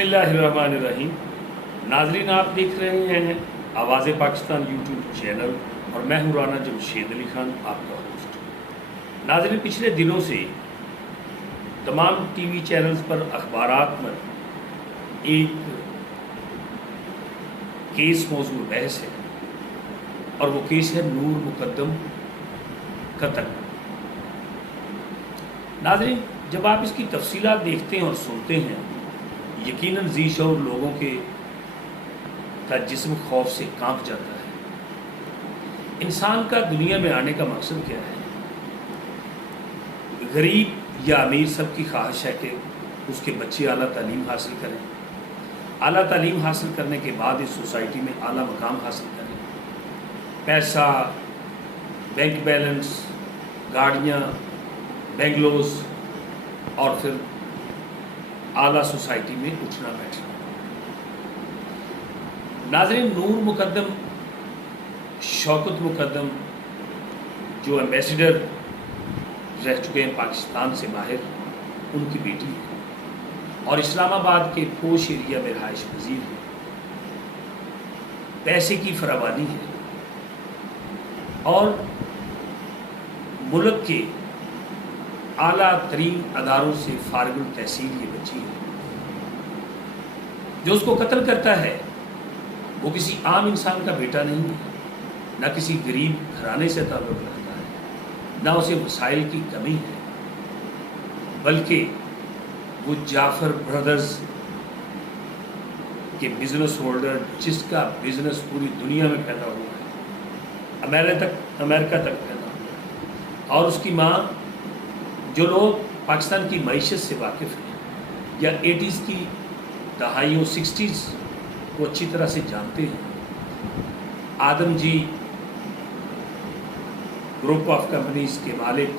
بسم اللہ الرحمن الرحیم۔ ناظرین، آپ دیکھ رہے ہیں آواز پاکستان یوٹیوب چینل اور میں ہوں رانا جمشید علی خان، آپ کا ہوسٹ۔ ناظرین، پچھلے دنوں سے تمام ٹی وی چینلز پر اخبارات میں ایک کیس موضوع بحث ہے اور وہ کیس ہے نور مقدم قتل۔ ناظرین، جب آپ اس کی تفصیلات دیکھتے ہیں اور سنتے ہیں، یقیناً ذی شعور لوگوں کا جسم خوف سے کانپ جاتا ہے۔ انسان کا دنیا میں آنے کا مقصد کیا ہے؟ غریب یا امیر، سب کی خواہش ہے کہ اس کے بچے اعلیٰ تعلیم حاصل کریں، اعلیٰ تعلیم حاصل کرنے کے بعد اس سوسائٹی میں اعلیٰ مقام حاصل کریں، پیسہ، بینک بیلنس، گاڑیاں، بنگلوز، اور پھر اعلیٰ سوسائٹی میں اٹھنا بیٹھنا۔ ناظرین، نور مقدم، شوکت مقدم جو ایمبیسڈر رہ چکے ہیں پاکستان سے باہر، ان کی بیٹی ہے اور اسلام آباد کے پوش ایریا میں رہائش پذیر ہے۔ پیسے کی فراوانی ہے اور ملک کے اعلیٰ ترین اداروں سے فارغ التحصیل یہ بچی ہے۔ جو اس کو قتل کرتا ہے وہ کسی عام انسان کا بیٹا نہیں ہے، نہ کسی غریب گھرانے سے تعلق رکھتا ہے، نہ اسے وسائل کی کمی ہے، بلکہ وہ جعفر بردرز کے بزنس ہولڈر، جس کا بزنس پوری دنیا میں پھیلا ہوا ہے، امریکہ تک پھیلا ہوا ہے، اور اس کی ماں، جو لوگ پاکستان کی معیشت سے واقف ہیں یا 80s کی دہائیوں 60s کو اچھی طرح سے جانتے ہیں، آدم جی گروپ آف کمپنیز کے مالک،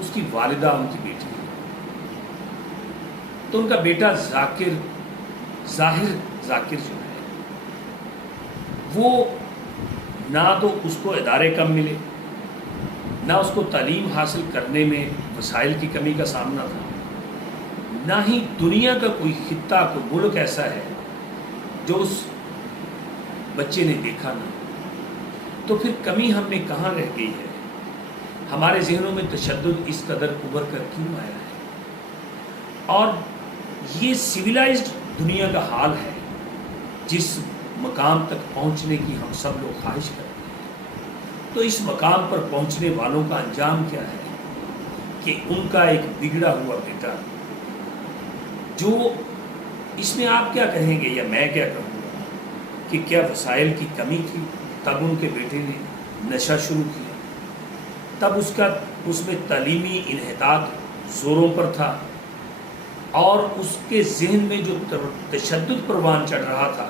اس کی والدہ ان کی بیٹی ہے۔ تو ان کا بیٹا ظاہر ذاکر جو ہے، وہ نہ تو اس کو ادارے کم ملے، نہ اس کو تعلیم حاصل کرنے میں وسائل کی کمی کا سامنا تھا، نہ ہی دنیا کا کوئی خطہ، کوئی ملک ایسا ہے جو اس بچے نے دیکھا نہ۔ تو پھر کمی ہم میں کہاں رہ گئی ہے؟ ہمارے ذہنوں میں تشدد اس قدر ابھر کر کیوں آیا ہے؟ اور یہ سویلائزڈ دنیا کا حال ہے جس مقام تک پہنچنے کی ہم سب لوگ خواہش کرتے ہیں۔ تو اس مقام پر پہنچنے والوں کا انجام کیا ہے کہ ان کا ایک بگڑا ہوا بیٹا، جو اس میں آپ کیا کہیں گے یا میں کیا کہوں گا کہ کیا وسائل کی کمی تھی، تب ان کے بیٹے نے نشہ شروع کیا، تب اس میں تعلیمی انحطاط زوروں پر تھا، اور اس کے ذہن میں جو تشدد پروان چڑھ رہا تھا،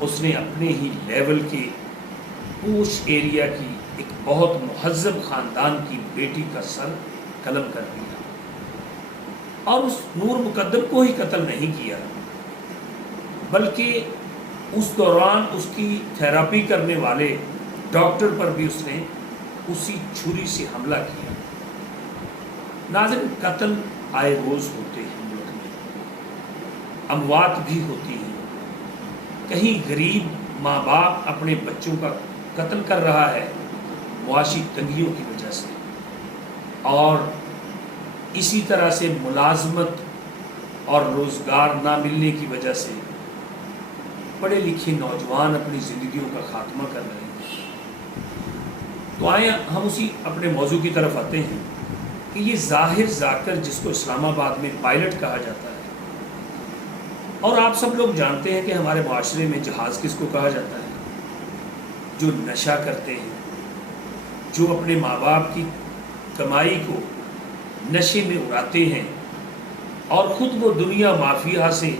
اس نے اپنے ہی لیول کے پوش ایریا کی ایک بہت مہذب خاندان کی بیٹی کا سر قلم کر دیا، اور اس نور مقدم کو ہی قتل نہیں کیا، بلکہ اس دوران اس کی تھراپی کرنے والے ڈاکٹر پر بھی اس نے اسی چھری سے حملہ کیا۔ ناظرین، قتل آئے روز ہوتے ہیں ملک میں، اموات بھی ہوتی ہیں۔ کہیں غریب ماں باپ اپنے بچوں کا قتل کر رہا ہے معاشی تنگیوں کی وجہ سے، اور اسی طرح سے ملازمت اور روزگار نہ ملنے کی وجہ سے پڑھے لکھے نوجوان اپنی زندگیوں کا خاتمہ کر رہے ہیں۔ تو آئیں ہم اسی اپنے موضوع کی طرف آتے ہیں کہ یہ ظاہر ذاکر، جس کو اسلام آباد میں پائلٹ کہا جاتا ہے، اور آپ سب لوگ جانتے ہیں کہ ہمارے معاشرے میں جہاز کس کو کہا جاتا ہے؟ جو نشہ کرتے ہیں، جو اپنے ماں باپ کی کمائی کو نشے میں اڑاتے ہیں، اور خود وہ دنیا مافیا سے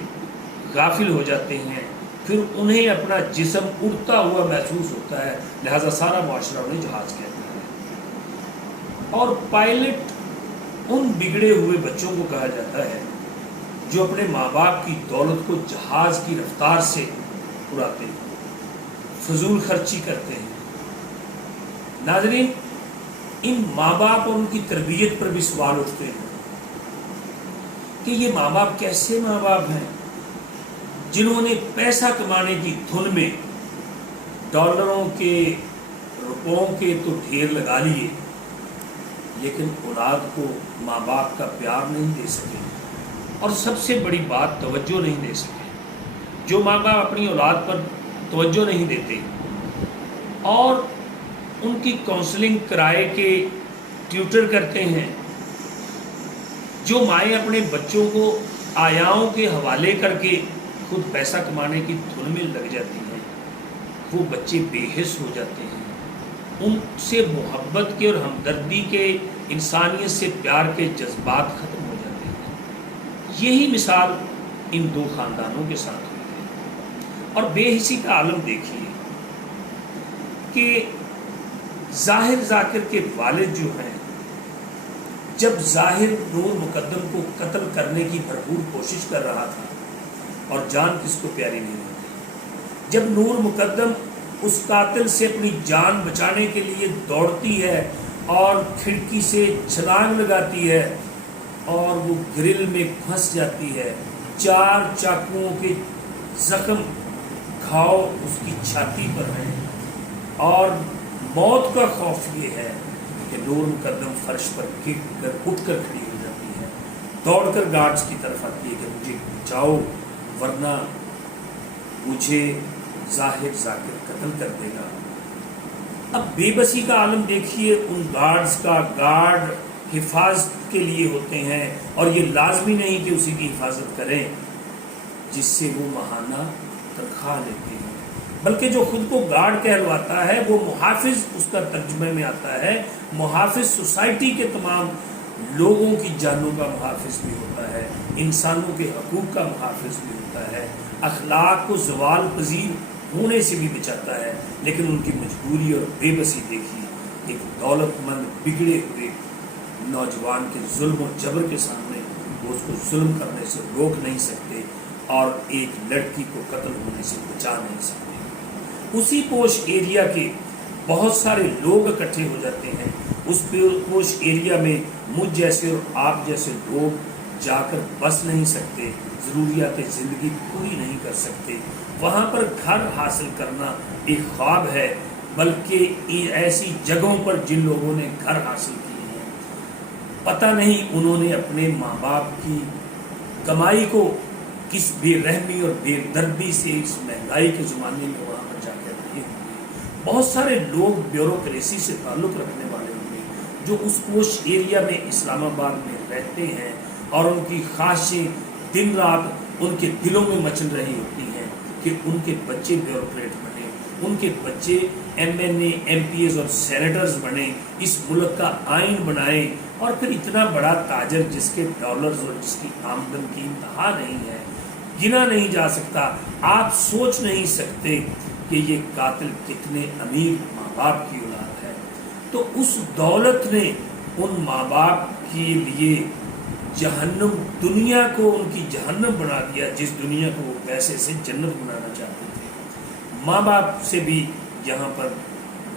غافل ہو جاتے ہیں، پھر انہیں اپنا جسم اڑتا ہوا محسوس ہوتا ہے، لہذا سارا معاشرہ انہیں جہاز کہتا ہے۔ اور پائلٹ ان بگڑے ہوئے بچوں کو کہا جاتا ہے جو اپنے ماں باپ کی دولت کو جہاز کی رفتار سے اڑاتے ہیں، فضول خرچی کرتے ہیں۔ ناظرین، ان ماں باپ اور ان کی تربیت پر بھی سوال اٹھتے ہیں کہ یہ ماں باپ کیسے ماں باپ ہیں جنہوں نے پیسہ کمانے کی دھن میں ڈالروں کے روپوں کے تو ڈھیر لگا لیے، لیکن اولاد کو ماں باپ کا پیار نہیں دے سکے، اور سب سے بڑی بات توجہ نہیں دے سکے۔ جو ماں باپ اپنی اولاد پر توجہ نہیں دیتے اور ان کی کونسلنگ کرائے کے ٹیوٹر کرتے ہیں، جو مائیں اپنے بچوں کو آیاؤں کے حوالے کر کے خود پیسہ کمانے کی دھن میں لگ جاتی ہیں، وہ بچے بے حس ہو جاتے ہیں، ان سے محبت کے اور ہمدردی کے، انسانیت سے پیار کے جذبات ختم ہو جاتے ہیں۔ یہی مثال ان دو خاندانوں کے ساتھ ہوئی ہے۔ اور بے حسی کا عالم دیکھیے کہ ظاہر ذاکر کے والد جو ہیں، جب ظاہر نور مقدم کو قتل کرنے کی بھرپور کوشش کر رہا تھا، اور جان کس کو پیاری نہیں ہوتی، جب نور مقدم اس قاتل سے اپنی جان بچانے کے لیے دوڑتی ہے اور کھڑکی سے چھلانگ لگاتی ہے اور وہ گرل میں پھنس جاتی ہے، 4 چاقوؤں کے زخم گھاؤ اس کی چھاتی پر ہیں، اور موت کا خوف یہ ہے کہ نور مقدم فرش پر گر کر اٹھ کر کھڑی ہو جاتی ہے، دوڑ کر گارڈز کی طرف آتی ہے کہ مجھے بچاؤ ورنہ مجھے ظاہر ذاکر قتل کر دے گا۔ اب بے بسی کا عالم دیکھیے ان گارڈز کا۔ گارڈ حفاظت کے لیے ہوتے ہیں، اور یہ لازمی نہیں کہ اسی کی حفاظت کریں جس سے وہ ماہانہ تنخواہ لیتے ہیں، بلکہ جو خود کو گارڈ کہلواتا ہے وہ محافظ، اس کا ترجمے میں آتا ہے محافظ، سوسائٹی کے تمام لوگوں کی جانوں کا محافظ بھی ہوتا ہے، انسانوں کے حقوق کا محافظ بھی ہوتا ہے، اخلاق کو زوال پذیر ہونے سے بھی بچاتا ہے۔ لیکن ان کی مجبوری اور بے بسی دیکھیے، ایک دولت مند بگڑے ہوئے نوجوان کے ظلم و جبر کے سامنے وہ اس کو ظلم کرنے سے روک نہیں سکتے، اور ایک لڑکی کو قتل ہونے سے بچا نہیں سکتے۔ اسی پوش ایریا کے بہت سارے لوگ اکٹھے ہو جاتے ہیں، اس پوش ایریا میں مجھ جیسے اور آپ جیسے لوگ جا کر بس نہیں سکتے، ضروریات زندگی پوری نہیں کر سکتے۔ وہاں پر گھر حاصل کرنا ایک خواب ہے، بلکہ ایسی جگہوں پر جن لوگوں نے گھر حاصل کیے ہیں، پتہ نہیں انہوں نے اپنے ماں باپ کی کمائی کو کس بے رحمی اور بے دردی سے اس مہنگائی کے زمانے میں وہاں پر جا کر رہے ہوں گے۔ بہت سارے لوگ بیوروکریسی سے تعلق رکھنے والے ہوں گے جو اس پوش ایریا میں اسلام آباد میں رہتے ہیں، اور ان کی خواہشیں دن رات ان کے دلوں میں مچل رہی ہوتی ہیں کہ ان کے بچے بیوروکریٹ بنے، ان کے بچے MNA MPs اور سینیٹرز بنے، اس ملک کا آئین بنائیں، اور پھر اتنا بڑا تاجر جس کے ڈالرز اور جس کی آمدن کی انتہا نہیں ہے، گنا نہیں جا سکتا۔ آپ سوچ نہیں سکتے کہ یہ قاتل کتنے امیر ماں باپ کی اولاد ہے۔ تو اس دولت نے ان ماں باپ کے لیے جہنم، دنیا کو ان کی جہنم بنا دیا، جس دنیا کو وہ پیسے سے جنت بنانا چاہتے تھے۔ ماں باپ سے بھی یہاں پر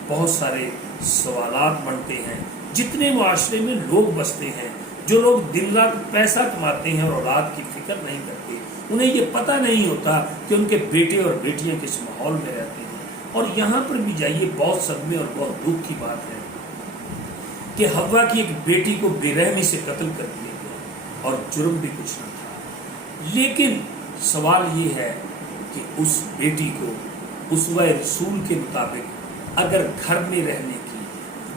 بہت سارے سوالات بنتے ہیں۔ جتنے معاشرے میں لوگ بستے ہیں، جو لوگ دن رات پیسہ کماتے ہیں اور اولاد کی فکر نہیں کرتے، انہیں یہ پتہ نہیں ہوتا کہ ان کے بیٹے اور بیٹیاں کس ماحول میں رہتے ہیں۔ اور یہاں پر بھی جائیے، بہت صدمے اور بہت دکھ کی بات ہے کہ حوا کی ایک بیٹی کو بے رحمی سے قتل کر دیا گیا، اور جرم بھی کچھ نہ تھا۔ لیکن سوال یہ ہے کہ اس بیٹی کو اسوہ رسول کے مطابق اگر گھر میں رہنے کی،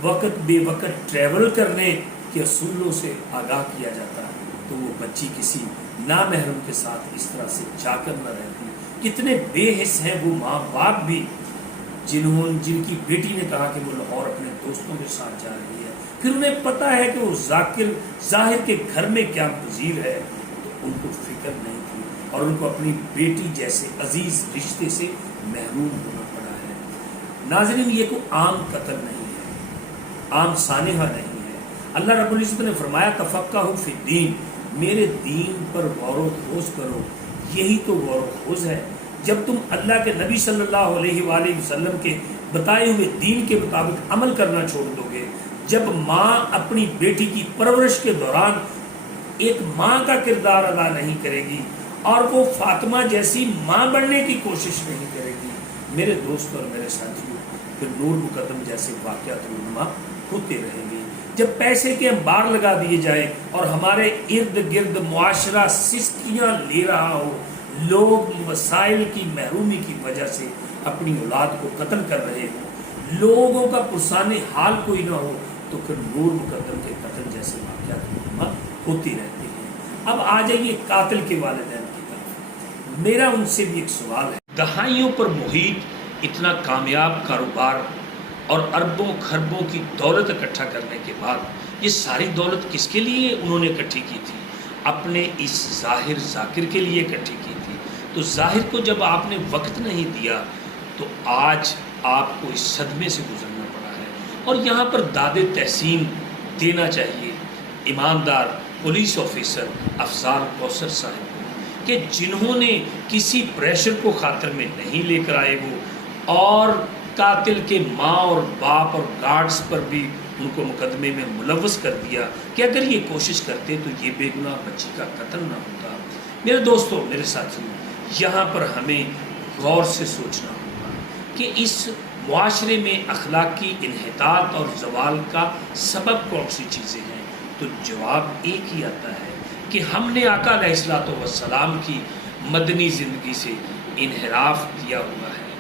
وقت بے وقت ٹریول کرنے کے اصولوں سے آگاہ کیا جاتا ہے، تو وہ بچی کسی نامحرم کے ساتھ اس طرح سے جا کر نہ رہتی۔ کتنے بے حس ہیں وہ ماں باپ بھی جن کی بیٹی نے کہا کہ وہ لاہور اپنے دوستوں کے ساتھ جا رہی ہے، پھر انہیں پتہ ہے کہ وہ ظاہر کے گھر میں کیا پذیر ہے، تو ان کو فکر نہیں تھی، اور ان کو اپنی بیٹی جیسے عزیز رشتے سے محروم ہونا پڑا ہے۔ ناظرین، یہ کوئی عام قتل نہیں ہے، عام سانحہ نہیں ہے۔ اللہ رب العزت نے فرمایا تفقہوا فی الدین، میرے دین پر غور و خوض کرو۔ یہی تو غور و خوض ہے۔ جب تم اللہ کے نبی صلی اللہ علیہ وآلہ وسلم کے بتائے ہوئے دین کے مطابق عمل کرنا چھوڑ دو گے، جب ماں اپنی بیٹی کی پرورش کے دوران ایک ماں کا کردار ادا نہیں کرے گی، اور وہ فاطمہ جیسی ماں بننے کی کوشش نہیں کرے گی، میرے دوست اور میرے ساتھیوں، پھر نور مقدم جیسے واقعات رونما ہوتے رہیں گے۔ جب پیسے کے انبار لگا دیے جائیں اور ہمارے ارد گرد معاشرہ سستیاں لے رہا ہو، لوگ وسائل کی محرومی کی وجہ سے اپنی اولاد کو قتل کر رہے ہوں، لوگوں کا پرسان حال کوئی نہ ہو، تو پھر نور مقدم کے قتل جیسے واقعات رونما ہوتی رہتے ہیں۔ اب آ جائیے قاتل کے والدین کی طرف۔ میرا ان سے بھی ایک سوال ہے، دہائیوں پر محیط اتنا کامیاب کاروبار اور اربوں خربوں کی دولت اکٹھا کرنے کے بعد یہ ساری دولت کس کے لیے انہوں نے اکٹھی کی تھی؟ اپنے اس ظاہر ذاکر کے لیے اکٹھی کی تھی۔ تو ظاہر کو جب آپ نے وقت نہیں دیا تو آج آپ کو اس صدمے سے گزرنا پڑا ہے، اور یہاں پر داد تحسین دینا چاہیے ایماندار پولیس آفیسر افضال کوثر صاحب کو، کہ جنہوں نے کسی پریشر کو خاطر میں نہیں لے کر آئے وہ، اور قاتل کے ماں اور باپ اور گارڈز پر بھی ان کو مقدمے میں ملوث کر دیا کہ اگر یہ کوشش کرتے تو یہ بے گناہ بچی کا قتل نہ ہوتا۔ میرے دوستوں، میرے ساتھیوں، یہاں پر ہمیں غور سے سوچنا ہوگا کہ اس معاشرے میں اخلاقی انحطاط اور زوال کا سبب کون سی چیزیں ہیں؟ تو جواب ایک ہی آتا ہے کہ ہم نے آقا علیہ الصلوۃ والسلام کی مدنی زندگی سے انحراف کیا ہوا ہے۔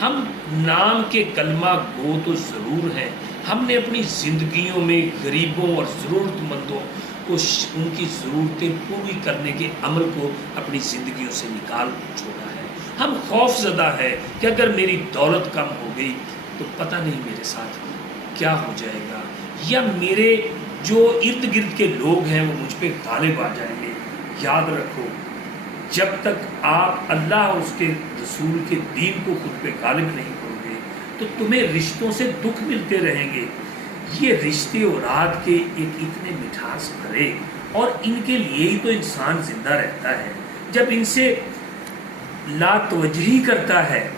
ہم نام کے کلمہ گو تو ضرور ہیں، ہم نے اپنی زندگیوں میں غریبوں اور ضرورت مندوں کو ان کی ضرورتیں پوری کرنے کے عمل کو اپنی زندگیوں سے نکال چھوڑا ہے۔ ہم خوف زدہ ہے کہ اگر میری دولت کم ہو گئی تو پتہ نہیں میرے ساتھ کیا ہو جائے گا، یا میرے جو ارد گرد کے لوگ ہیں وہ مجھ پہ غالب آ جائیں گے۔ یاد رکھو، جب تک آپ اللہ اور اس کے رسول کے دین کو خود پہ غالب نہیں کرو گے تو تمہیں رشتوں سے دکھ ملتے رہیں گے۔ یہ رشتے اولاد کے ایک اتنے مٹھاس بھرے، اور ان کے لیے ہی تو انسان زندہ رہتا ہے۔ جب ان سے لا توجہی کرتا ہے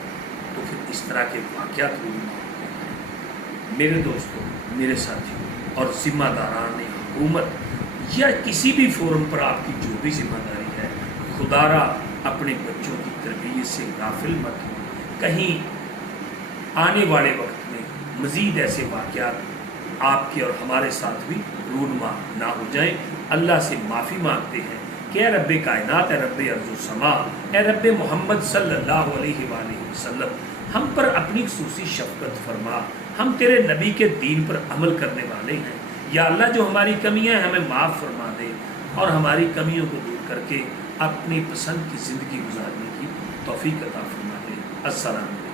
تو پھر اس طرح کے واقعات ہوتے ہیں۔ میرے دوستوں، میرے ساتھیوں اور ذمہ داران حکومت یا کسی بھی فورم پر آپ کی جو بھی ذمہ داری ہے، خدا را اپنے بچوں کی تربیت سے غافل مت ہو، کہیں آنے والے وقت میں مزید ایسے واقعات آپ کے اور ہمارے ساتھ بھی رونما نہ ہو جائیں۔ اللہ سے معافی مانگتے ہیں کہ اے رب کائنات، اے رب ارض و سما، اے رب محمد صلی اللہ علیہ وآلہ وسلم، ہم پر اپنی خصوصی شفقت فرما۔ ہم تیرے نبی کے دین پر عمل کرنے والے ہیں، یا اللہ جو ہماری کمیاں ہیں ہمیں معاف فرما دے، اور ہماری کمیوں کو دور کر کے اپنی پسند کی زندگی گزارنے کی توفیق عطا فرما دے۔ السلام علیکم۔